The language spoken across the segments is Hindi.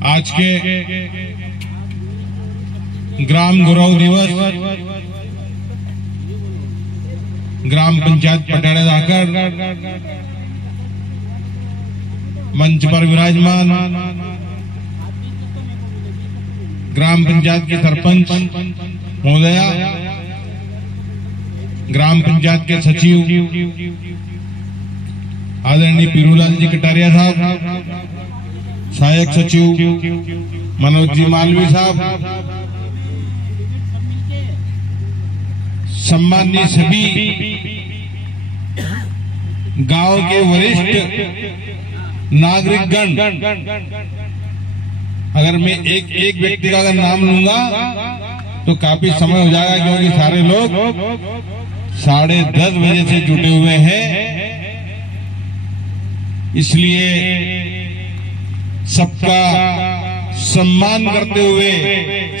आज के ग्राम गौरव दिवस ग्राम पंचायत पटाड़ा जाकर मंच पर विराजमान ग्राम पंचायत के सरपंच महोदया, ग्राम पंचायत के सचिव आदरणीय पीरूलाल जी कटारिया साहब, सहायक सचिव मनोज जी मालवी साहब, सम्मानीय सभी गांव के वरिष्ठ नागरिकगण। अगर मैं एक व्यक्ति का अगर नाम लूंगा तो काफी समय हो जाएगा, क्योंकि सारे लोग 10:30 बजे से जुटे हुए हैं। इसलिए सबका सम्मान करते हुए,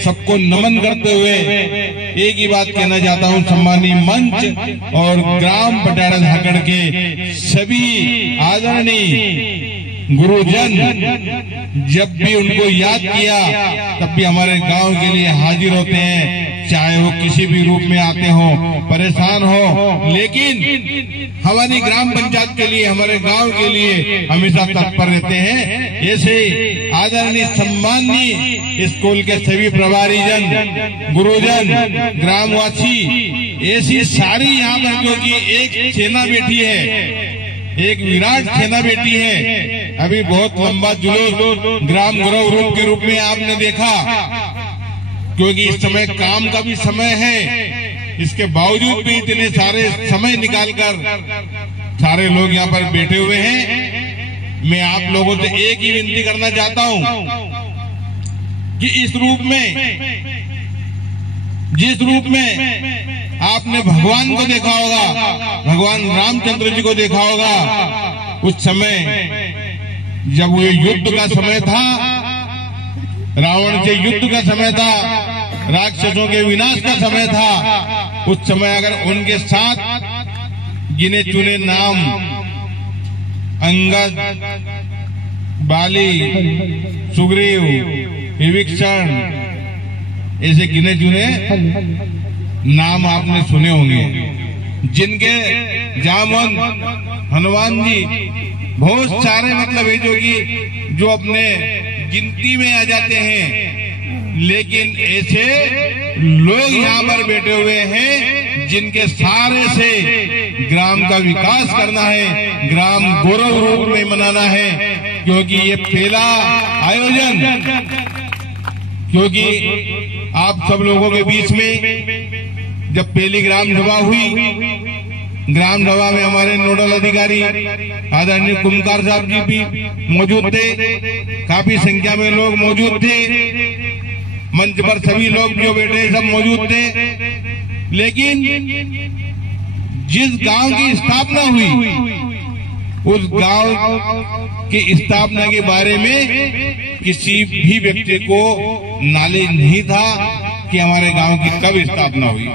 सबको नमन करते हुए एक ही बात कहना चाहता हूं, सम्मानीय मंच और ग्राम पटाड़ा झाकड़ के सभी आदरणीय गुरुजन जब भी उनको याद किया तब भी हमारे गांव के लिए हाजिर होते हैं, चाहे वो किसी भी रूप में आते हो, परेशान हो, लेकिन हमारी ग्राम पंचायत के लिए, हमारे गांव के लिए हमेशा तत्पर रहते हैं। ऐसे आदरणीय सम्माननीय स्कूल के सभी प्रभारी जन, गुरुजन, ग्रामवासी, ऐसी सारी यहाँ पर क्योंकि एक सेना बैठी है, एक विराट सेना बैठी है। अभी बहुत लंबा जुलूस ग्राम गौरव रूप के रूप में आपने देखा, क्योंकि इस समय काम का भी समय है, इसके बावजूद भी इतने सारे समय निकालकर सारे लोग यहाँ पर बैठे हुए हैं। मैं आप लोगों से एक ही विनती करना चाहता हूँ कि इस रूप में, जिस रूप में आपने भगवान को देखा होगा, भगवान रामचंद्र जी को देखा होगा, उस समय जब वो युद्ध का समय था, रावण से युद्ध का समय था, राक्षसों के विनाश का समय था, उस समय अगर उनके साथ गिने चुने नाम अंगद, बाली, सुग्रीव, विभीषण, ऐसे गिने चुने नाम आपने सुने होंगे, जिनके जामन, हनुमान जी, बहुत सारे मतलब है जो अपने गिनती में आ जाते हैं, लेकिन ऐसे लोग यहाँ पर बैठे हुए हैं जिनके सारे से ग्राम का विकास करना है, ग्राम गौरव रूप में मनाना है। क्योंकि ये पहला आयोजन, क्योंकि आप सब लोगों के बीच में जब पहली ग्राम सभा हुई, ग्राम सभा में हमारे नोडल अधिकारी आदरणीय कुमकार साहब जी भी मौजूद थे, काफी संख्या में लोग मौजूद थे, मंच पर सभी लोग जो बैठे सब मौजूद थे। लेकिन जिस गांव की स्थापना हुई, उस गांव की स्थापना के बारे में किसी भी व्यक्ति को नॉलेज नहीं था कि हमारे गांव की कब स्थापना हुई।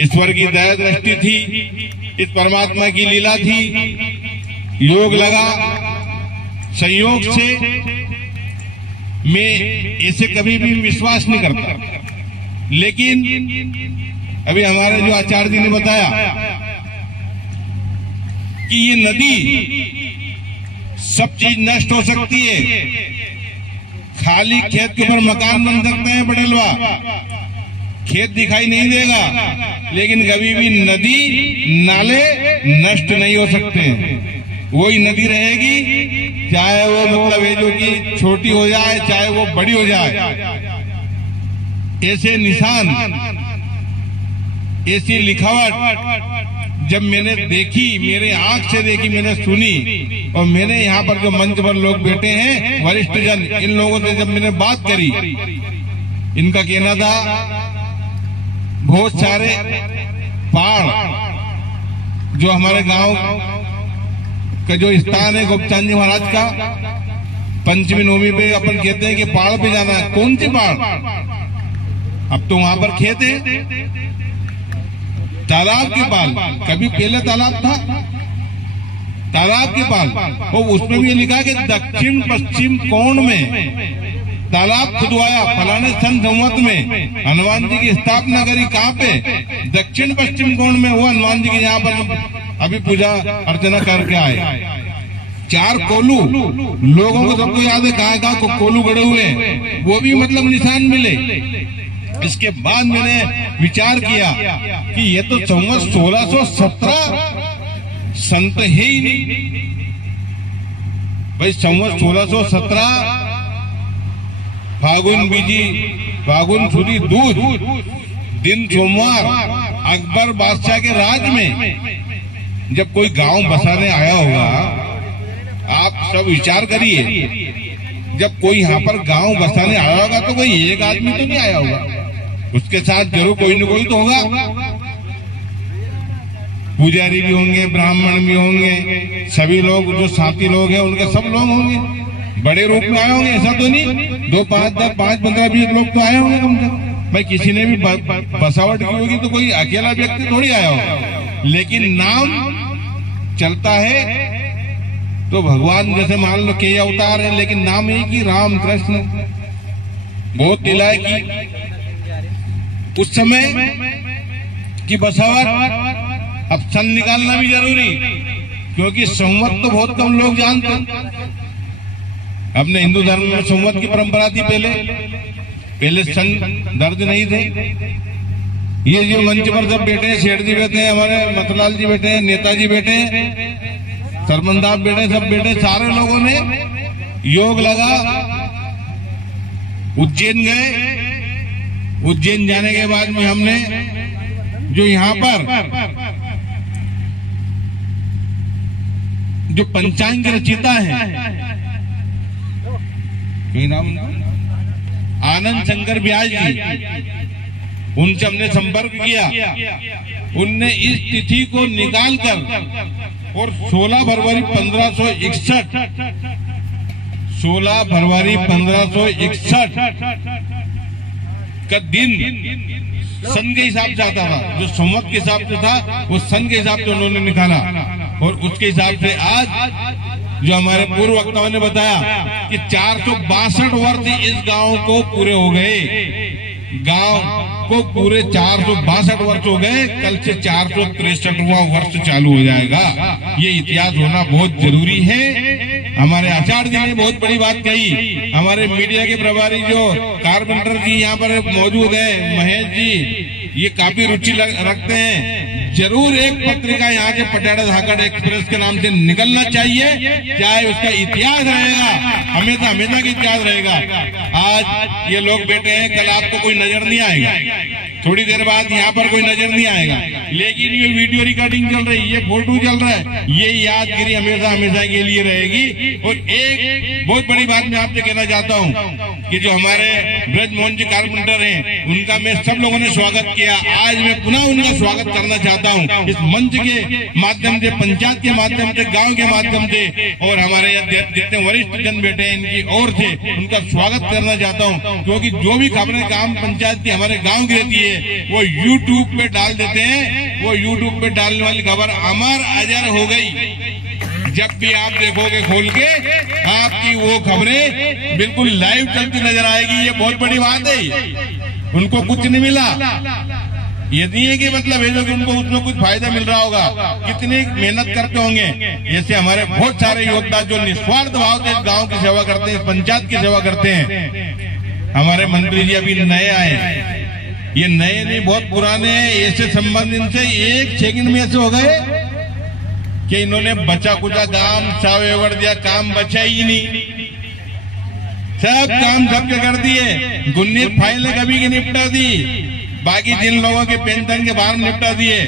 ईश्वर की दया दृष्टि थी, इस परमात्मा की लीला थी, योग लगा, संयोग से मैं इसे कभी भी विश्वास नहीं करता। लेकिन अभी हमारे जो आचार्य जी ने बताया कि ये नदी सब चीज नष्ट हो सकती है, खाली खेत के ऊपर मकान बन सकते हैं पटेलवा, खेत दिखाई नहीं देगा, लेकिन कभी भी नदी नाले नष्ट नहीं हो सकते हैं, वही नदी रहेगी, चाहे वो मतलब है जो कि छोटी हो जाए, चाहे वो बड़ी हो जाए। ऐसे निशान, ऐसी लिखावट जब मैंने देखी, मेरे आंख से देखी, मैंने सुनी, और मैंने यहाँ पर जो मंच पर लोग बैठे हैं वरिष्ठ जन, इन लोगों से जब मैंने बात करी, इनका कहना था बहुत सारे पहाड़ जो हमारे गांव का जो स्थान है गोपचांद जी महाराज का, पंचमी नवमी पे अपन कहते हैं कि पहाड़ पे जाना है। कौन सी पहाड़? अब तो वहां पर खेत है, तालाब के पाल, कभी पहले तालाब था, तालाब के पास, और उसमें भी लिखा कि दक्षिण पश्चिम कोण में तालाब खुदवाया फलाने सन संवत में, हनुमान जी की स्थापना करी। कहाँ पे? दक्षिण पश्चिम कोण में। वो हनुमान जी की यहाँ पर अभी पूजा अर्चना करके आए। 4 कोलू लोगों को सबको याद है, कहाँ कोलू गड़े हुए हैं, वो भी मतलब निशान मिले। इसके बाद मैंने विचार किया कि ये तो संवत 1617 संत है ही नहीं भाई। संवत 1617 फागुन बीजी, फागुन सुदी दूध, दिन सोमवार, अकबर बादशाह के राज में जब कोई गांव बसाने आया होगा, आप सब विचार करिए, जब कोई यहाँ पर गांव बसाने आया होगा तो कोई एक आदमी तो नहीं आया होगा, उसके साथ जरूर कोई न कोई तो होगा। पुजारी भी होंगे, ब्राह्मण भी होंगे, सभी लोग जो साथी लोग हैं उनके सब लोग होंगे, बड़े रूप में आए होंगे। ऐसा तो नहीं 2, 5, 10, 5, 15, 20 लोग तो आए होंगे कम से कम। भाई किसी ने भी बसावट की होगी तो कोई अकेला व्यक्ति थोड़ी आया होगा। लेकिन नाम चलता है तो भगवान जैसे मान लो कई अवतार है, लेकिन नाम एक ही, राम कृष्ण। बहुत तिलाय की उस समय की बसावट। अब सन निकालना भी जरूरी, क्योंकि संवत तो बहुत कम लोग जानते। अपने हिंदू धर्म में संवत की परंपरा थी पहले सन दर्ज नहीं थे। ये जो मंच पर सब बैठे हैं, सेठ जी बैठे हैं, हमारे मतलाल जी बैठे हैं, नेताजी बैठे हैं, सरमंदाब बैठे, सब बैठे, सारे लोगों ने योग लगा। उज्जैन गए। उज्जैन जाने के बाद में हमने जो यहाँ पर जो पंचांग रचिता है, नाम आनंद शंकर ब्यास जी, उनसे हमने संपर्क किया। उनने इस तिथि को निकालकर और 16 फरवरी 1561 16 फरवरी 1561 का दिन सन के हिसाब से आता था। जो संवत के हिसाब से था वो सन के हिसाब से उन्होंने निकाला, और उसके हिसाब से आज जो हमारे पूर्व वक्ताओं ने बताया कि 462 वर्ष इस गांव को पूरे हो गए। गांव को पूरे 462 वर्ष हो गए। कल से 463वां वर्ष चालू हो जाएगा। ये इतिहास होना बहुत जरूरी है। हमारे आचार्य जी ने बहुत बड़ी बात कही। हमारे मीडिया के प्रभारी जो कारपेंटर जी यहाँ पर मौजूद है, महेश जी, ये काफी रुचि रखते हैं। जरूर एक पत्रिका यहाँ के पटियाला झाकड़ एक्सप्रेस के नाम से निकलना चाहिए, चाहे उसका इतिहास रहेगा, हमेशा हमेशा का इतिहास रहेगा। आज ये लोग बैठे हैं, कल आपको कोई नजर नहीं आएगा, थोड़ी देर बाद यहाँ पर कोई नजर नहीं आएगा, लेकिन ये वीडियो रिकॉर्डिंग चल रही है, ये फोटो चल रहा है, ये यादगिरी हमेशा हमेशा के लिए रहेगी। और एक बहुत बड़ी बात मैं आपसे कहना चाहता हूँ कि जो हमारे ब्रजमोहन जी कारपेंटर हैं, उनका मैं सब लोगों ने स्वागत किया। आज मैं पुनः उनका स्वागत करना चाहता हूँ इस मंच के माध्यम से, पंचायत के माध्यम से, गांव के माध्यम से, और हमारे जितने वरिष्ठ जन बैठे हैं इनकी ओर से उनका स्वागत करना चाहता हूँ। क्योंकि जो भी खबरें काम पंचायत की हमारे गाँव की रहती है वो यूट्यूब पे डाल देते हैं। वो यूट्यूब पे डालने वाली खबर अमर अजर हो गई। जब भी आप देखोगे खोल के, आपकी वो खबरें बिल्कुल लाइव चलती नजर आएगी। ये बहुत बड़ी बात है। उनको कुछ नहीं मिला, ये नहीं है कि मतलब है कि उनको उसमें कुछ फायदा मिल रहा होगा। कितनी मेहनत करते होंगे। ऐसे हमारे बहुत सारे योद्धा जो निस्वार्थ भाव से गांव की सेवा करते हैं, पंचायत की सेवा करते हैं। हमारे मंत्री जी अभी नए आए, ये नए नहीं बहुत पुराने हैं। ऐसे संबंध इनसे 1 सेकंड में ऐसे हो गए कि इन्होंने बचा कुचा काम सावेवर दिया, काम बचा ही नहीं। सब काम सबके कर दिए। गुन्नीत फाइलें कभी की निपटा दी, बाकी जिन लोगों के पेंशन के बाहर निपटा दिए।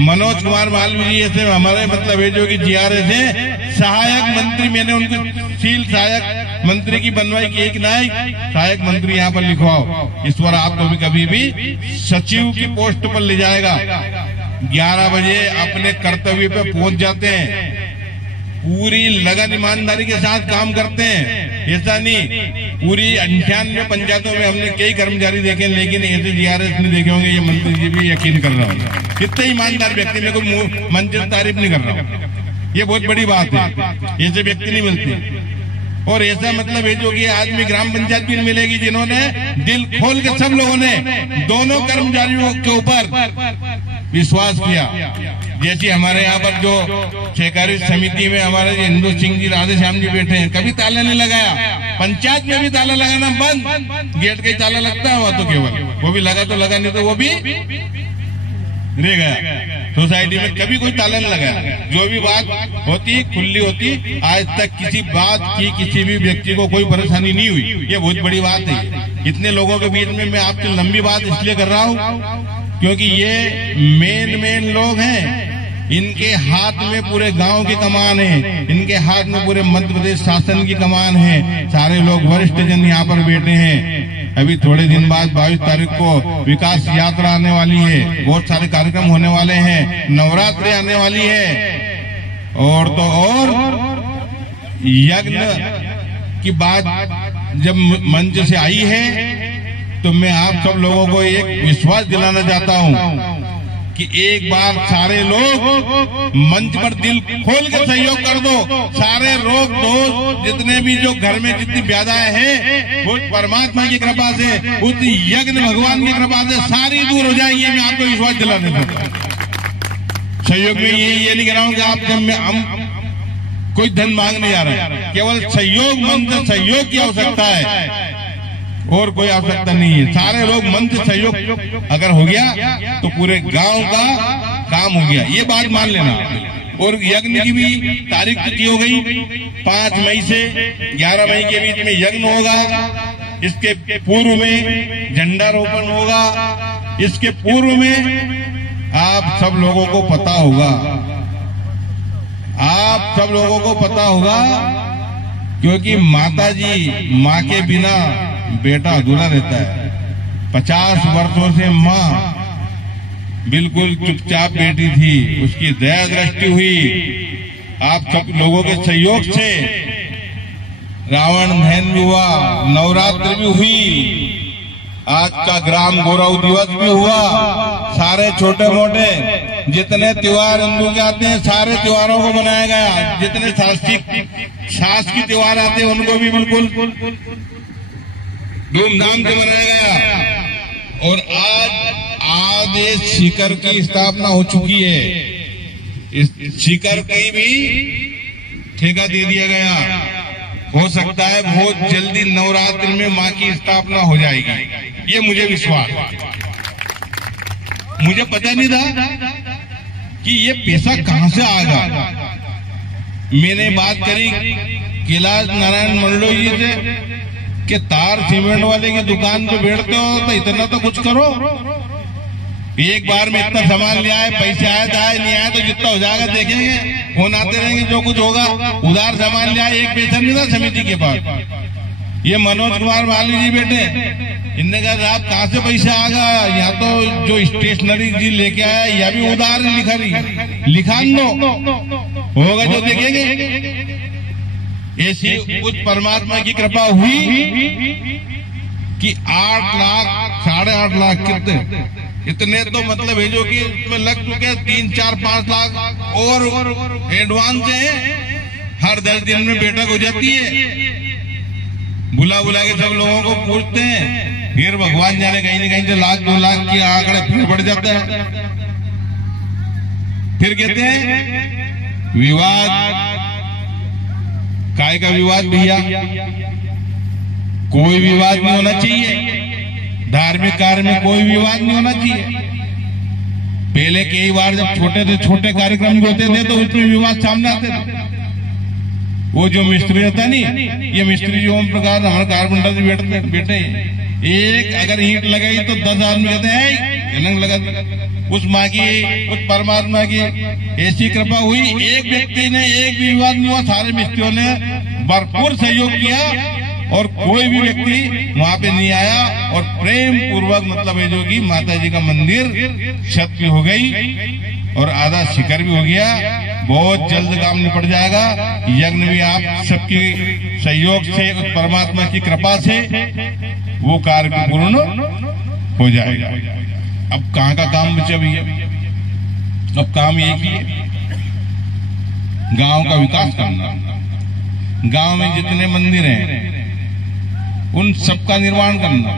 मनोज कुमार मालवीय जी ऐसे हमारे मतलब है जो कि GRS है, सहायक मंत्री, मैंने उनकी सील सहायक मंत्री की बनवाई की। एक नायक सहायक मंत्री यहाँ पर लिखवाओ। ईश्वर आपको भी कभी भी सचिव की पोस्ट पर ले जाएगा। 11 बजे अपने कर्तव्य पे पहुंच जाते हैं, पूरी लगन ईमानदारी के साथ काम करते हैं। ऐसा नहीं, पूरी 98 पंचायतों में हमने कई कर्मचारी देखे, लेकिन ऐसे GRS नहीं देखे होंगे। ये मंत्री जी भी यकीन कर रहा हूँ, कितने ईमानदार व्यक्ति, में कोई मंच तारीफ नहीं कर रहा हूँ। ये बहुत बड़ी बात है, ऐसे व्यक्ति नहीं मिलते। और ऐसा मतलब है जो कि आज में ग्राम पंचायत भी मिलेगी जिन्होंने दिल खोल के सब लोगों ने दोनों कर्मचारियों के ऊपर विश्वास किया। जैसे हमारे यहाँ पर जो सहकारी समिति में हमारे हिंदू सिंह जी, राधे श्याम जी बैठे हैं, कभी ताला नहीं लगाया। पंचायत में भी ताला लगाना बंद, गेट का ही ताला लगता हुआ तो केवल वो भी लगा तो लगा, नहीं तो वो भी रह गया। सोसाइटी में कभी कोई ताला नहीं लगाया। जो भी बात होती खुली होती, आज तक किसी बात की किसी भी व्यक्ति को कोई परेशानी नहीं हुई। ये बहुत बड़ी बात है। इतने लोगों के बीच में मैं आपकी लंबी बात इसलिए कर रहा हूँ क्योंकि ये मेन लोग हैं। इनके हाथ में पूरे गांव की कमान है, इनके हाथ में पूरे मध्य प्रदेश शासन की कमान है। सारे लोग वरिष्ठ जन यहाँ पर बैठे हैं। अभी थोड़े दिन बाद 22 तारीख को विकास यात्रा आने वाली है, बहुत सारे कार्यक्रम होने वाले हैं, नवरात्रि आने वाली है। और तो और यज्ञ की बात जब मंच से आई है तो मैं आप सब लोगों को एक विश्वास दिलाना चाहता हूँ कि एक बार सारे लोग मंच पर दिल खोल के सहयोग कर दो। सारे रोग दोष जितने भी जो घर में जितनी व्याधाएं हैं वो परमात्मा की कृपा से, उस यज्ञ भगवान की कृपा से सारी दूर हो जाएंगी। मैं आपको विश्वास दिलाने देता हूँ। सहयोग में ये नहीं कह रहा हूँ कि आप हम कोई धन मांगने जा रहे हैं, केवल सहयोग, मन से सहयोग की आवश्यकता है और कोई आवश्यकता नहीं है। सारे लोग मन से सहयोग अगर हो गया तो पूरे गांव का काम हो गया, ये बात मान लेना। और यज्ञ की भी तारीख तय हो गई, 5 मई से 11 मई के बीच में यज्ञ होगा। इसके पूर्व में झंडारोपण होगा। इसके पूर्व में आप सब लोगों को पता होगा, आप सब लोगों को पता होगा क्योंकि माता जी, माँ के बिना बेटा अधूरा रहता है। 50 वर्षों से माँ बिल्कुल चुपचाप बैठी थी, उसकी दया दृष्टि हुई। आप सब लोगों के सहयोग से रावण दहन भी हुआ, नवरात्रि भी हुई, आज का ग्राम गौरव दिवस भी हुआ। सारे छोटे मोटे जितने त्योहार हिंदू के आते हैं सारे त्योहारों को मनाया गया। जितने शासकीय त्योहार आते हैं उनको भी बिल्कुल धूमधाम से मनाया गया। और आज ये सीकर की स्थापना हो चुकी है। इस सीकर की भी ठेका दे दिया गया। हो सकता है बहुत जल्दी नवरात्रि में माँ की स्थापना हो जाएगी, ये मुझे विश्वास। मुझे पता नहीं था कि ये पैसा कहां से आएगा। मैंने बात करी कैलाश नारायण मंडलोई जी से कि तार सीमेंट वाले की दुकान पे बैठते हो तो इतना तो कुछ करो। एक बार में इतना सामान ले आए, पैसे आए जाए, नहीं आए तो जितना हो जाएगा देखेंगे, फोन आते रहेंगे, जो कुछ होगा। उधार सामान ले आए, एक पैसा नहीं था समिति के पास। ये मनोज कुमार माली जी बैठे, इनने कहा साहब कहाँ से पैसा आएगा, यहाँ तो जो स्टेशनरी जी लेके आया यह भी उधार लिखान दो, होगा जो देखेंगे। ऐसी उस परमात्मा की कृपा हुई कि 8 लाख 8.5 लाख कितने इतने तो मतलब है जो कि उसमें लग चुके 3, 4, 5 लाख और एडवांस है। हर 10 दिन में बैठक हो जाती है, बुला के सब लोगों को पूछते हैं, फिर भगवान जाने कहीं न कहीं से 1-2 लाख की आंकड़े फिर बढ़ जाता है। फिर कहते हैं विवाद, काय का विवाद भैया, कोई विवाद नहीं होना चाहिए। धार्मिक कार्य में कोई विवाद नहीं होना चाहिए। पहले कई बार जब छोटे थे, छोटे कार्यक्रम होते थे तो उसमें विवाद सामने आते थे। वो जो मिस्त्री होता नहीं, ये मिस्त्री जो ओम प्रकाश हमारे कारपेंटर से बैठे, एक अगर ईंट लगाई तो 10 आदमी कहते हैं लगा। उस माँ की, उस परमात्मा की ऐसी कृपा हुई, एक व्यक्ति ने एक भी विवाद नहीं हुआ। सारे मिस्त्रियों ने भरपूर सहयोग किया और कोई भी व्यक्ति वहां पे नहीं आया। और प्रेम पूर्वक मतलब है जो कि माता जी का मंदिर छत भी हो गई और आधा शिखर भी हो गया। बहुत जल्द काम निपट जाएगा। यज्ञ भी आप सबकी सहयोग से, उस परमात्मा की कृपा से वो कार्य पूर्ण हो जाएगा। अब कहाँ का काम बचा भैया, अब काम एक ही है। गांव का विकास करना, गांव में जितने मंदिर हैं उन सबका निर्माण करना,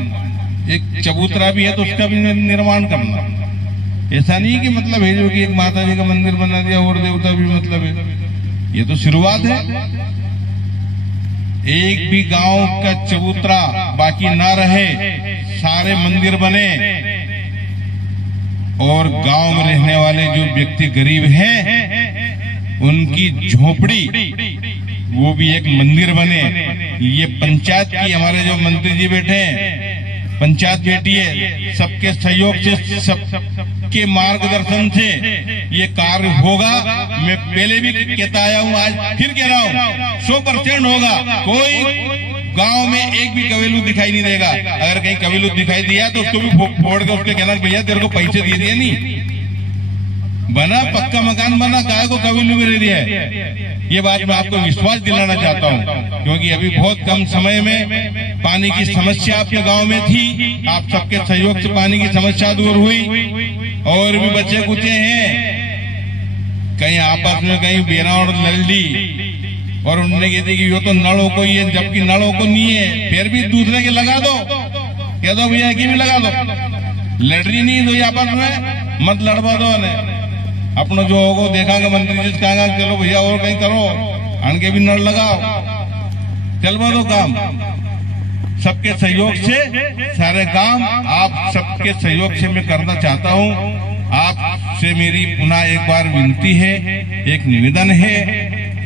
एक चबूतरा भी है तो उसका भी निर्माण करना। ऐसा नहीं कि मतलब है जो कि एक माता जी का मंदिर बना दिया और देवता भी मतलब है, ये तो शुरुआत है। एक भी गांव का चबूतरा बाकी ना रहे, सारे मंदिर बने और गांव में रहने वाले जो व्यक्ति गरीब हैं उनकी झोपड़ी वो भी एक मंदिर बने। ये पंचायत की हमारे जो मंत्री जी बैठे हैं, पंचायत बैठी है, सबके सहयोग से, सबके मार्गदर्शन से ये कार्य होगा। मैं पहले भी कहता आया हूँ, आज फिर कह रहा हूँ, 100% होगा। कोई गांव में एक भी कबीलू दिखाई नहीं देगा। अगर कहीं कबीलू दिखाई दिया तो उसको भी फोड़ के उसके कहना भैया तेरे को पैसे दिए दिए नहीं, बना पक्का मकान बना, काय को कबीलू में रह दिया है। ये बात मैं आपको विश्वास दिलाना चाहता हूँ, क्योंकि अभी बहुत कम समय में पानी की समस्या आपके गांव में थी, आप सबके सहयोग से पानी की समस्या दूर हुई। और भी बच्चे कुचे हैं कहीं आपस में कहीं बेरा और लल्डी, और उन्होंने कहते कि यो तो नड़ों को ही है, जबकि नड़ों को नहीं है। फिर भी दूसरे के लगा दो, कह दो भैया की भी लगा दो, लड़ रही नहीं तो आपस में मत लड़वा दो ने। अपना जो होगा देखा मंत्री जी कहा चलो भैया और कहीं करो, आन के भी नड़ लगाओ, चलवा दो काम। सबके सहयोग से सारे काम आप सबके सहयोग से मैं करना चाहता हूँ। आपसे मेरी पुनः एक बार विनती है, एक निवेदन है,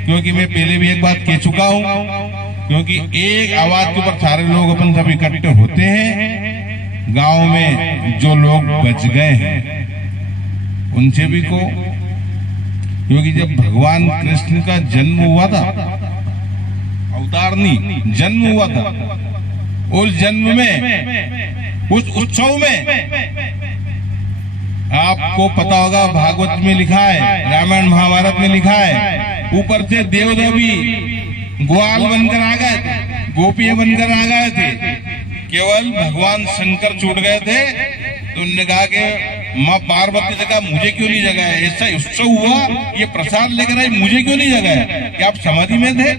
क्योंकि मैं पहले भी एक बात कह चुका हूँ, क्योंकि एक आवाज के ऊपर सारे लोग अपन सब इकट्ठे होते हैं। गांव में जो लोग बच गए हैं उनसे भी को, क्योंकि जब भगवान कृष्ण का जन्म हुआ था, अवतार नहीं जन्म हुआ था, उस जन्म में, उस उत्सव में आपको पता होगा भागवत में लिखा है, रामायण महाभारत में लिखा है, ऊपर से देवदेव भी ग्वाल बनकर आ गए थे, गोपियां बनकर आ गए थे। केवल भगवान शंकर छूट गए थे तो उन्होंने कहा कि माँ पार्वती से कहा मुझे क्यों नहीं जगाया, ऐसा उत्सव हुआ, ये प्रसाद लेकर आई, मुझे क्यों नहीं जगाया, क्या आप समाधि में थे?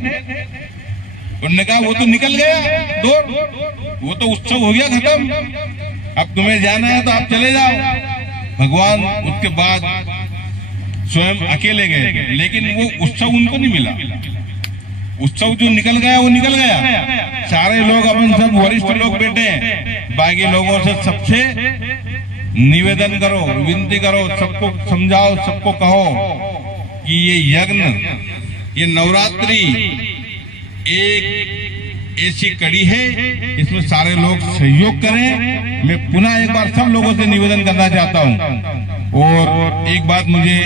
उन्होंने कहा वो तो निकल गया दौर, वो तो उत्सव हो गया खत्म, अब तुम्हें जाना है तो आप चले जाओ। भगवान उसके बाद स्वयं अकेले गए, लेकिन वो उत्सव उनको नहीं मिला। उत्सव जो निकल गया वो निकल गया। सारे लोग अपन सब वरिष्ठ लोग बैठे हैं, बाकी लोगों से सबसे निवेदन करो, विनती करो, सबको समझाओ, सबको कहो कि ये यज्ञ, ये नवरात्रि एक ऐसी कड़ी है, इसमें सारे लोग सहयोग करें। मैं पुनः एक बार सब लोगों से निवेदन करना चाहता हूं। और एक बात मुझे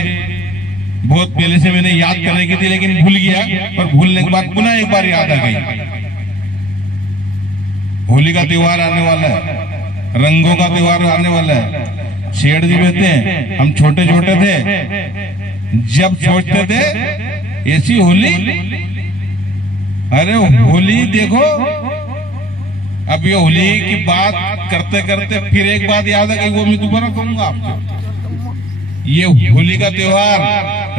बहुत पहले से मैंने याद करने की थी लेकिन भूल गया, पर भूलने के बाद पुनः एक बार याद आ गई। होली का त्योहार आने वाला है, रंगों का त्योहार आने वाला है। शेठ जी कहते हैं हम छोटे छोटे थे जब सोचते थे ऐसी होली, अरे होली देखो, अब ये होली की बात करते करते फिर एक बात याद आ गई, वो मैं दोबारा कहूंगा आपको। ये होली का त्योहार,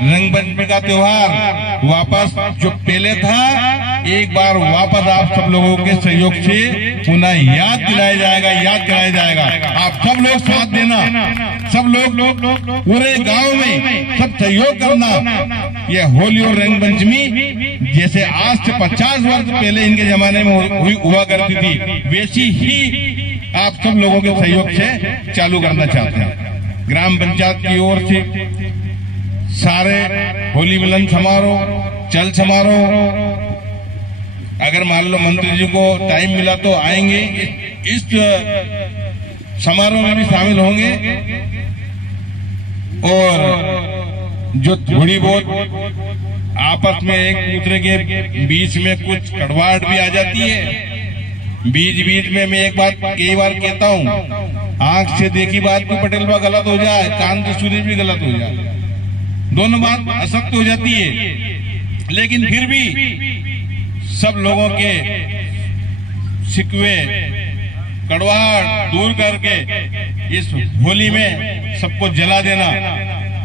रंगपंचमी का त्योहार वापस जो पहले था, एक बार वापस आप सब लोगों के सहयोग से पुनः याद दिलाया जाएगा, याद कराया जाएगा। आप सब लोग साथ देना, सब लोग पूरे गांव में सब सहयोग करना। ये होली और रंगपंचमी जैसे आज से 50 वर्ष पहले इनके जमाने में हुआ करती थी, वैसी ही आप सब लोगों के सहयोग से चालू करना चाहते हैं। ग्राम पंचायत की ओर से सारे होली मिलन समारोह, चल समारोह, अगर मान लो मंत्री जी को टाइम मिला तो आएंगे, इस समारोह में भी शामिल होंगे। और जो थोड़ी बहुत आपस में एक दूसरे के बीच में कुछ कड़वाहट भी आ जाती है, बीच बीच में मैं एक बात कई बार कहता हूँ, आंख से देखी बात भी पटेल बा गलत हो जाए, कान से सुनी भी गलत हो जाए, दोनों बात असत्य हो जाती है। लेकिन फिर भी सब लोगों के शिकवे कड़वाहट दूर करके इस होली में सबको जला देना,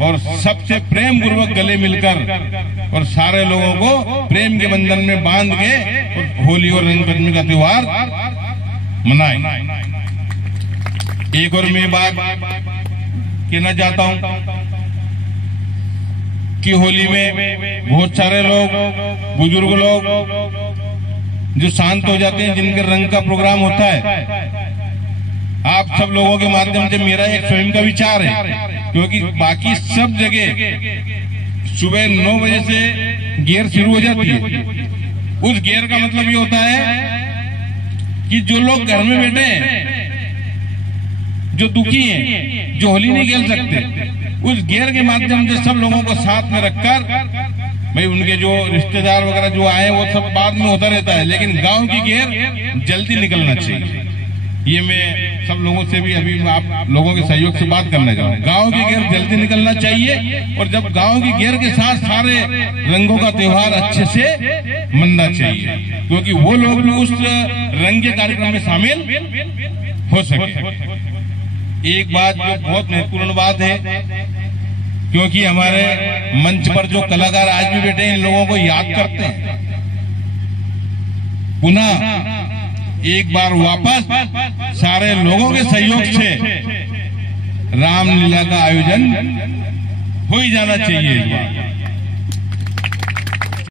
और सबसे प्रेम पूर्वक गले मिलकर और सारे लोगों को प्रेम के बंधन में बांध के और होली और रंगपंचमी का त्योहार मनाएं। एक और मैं बात कहना चाहता हूं कि होली में बहुत सारे लोग, बुजुर्ग लोग जो शांत हो जाते हैं, जिनके रंग का प्रोग्राम होता है, आप सब लोगों के माध्यम से मेरा एक स्वयं का विचार है, क्योंकि बाकी सब जगह सुबह 9 बजे से गेर शुरू हो जाती है। उस गेर का मतलब ये होता है कि जो लोग घर में बैठे हैं, जो दुखी हैं, जो होली नहीं खेल सकते, उस गेर के माध्यम से सब लोगों को साथ में रखकर, भाई उनके जो रिश्तेदार वगैरह जो आए वो सब बाद में होता रहता है, लेकिन गांव की गेर जल्दी निकलना चाहिए। ये मैं सब लोगों से भी अभी आप लोगों के सहयोग से बात करना चाहूँगा। गांव की गेर जल्दी निकलना चाहिए और जब गांव की गेर के साथ सारे रंगों का त्योहार अच्छे से मनना चाहिए, क्योंकि वो लोग भी उस रंग के कार्यक्रम में शामिल हो सके। एक बात जो बहुत महत्वपूर्ण बात है, क्योंकि हमारे मंच पर जो कलाकार आज भी बैठे हैं, इन लोगों को याद करते हैं, पुनः एक बार वापस सारे लोगों के सहयोग से रामलीला का आयोजन हो ही जाना चाहिए इस बार।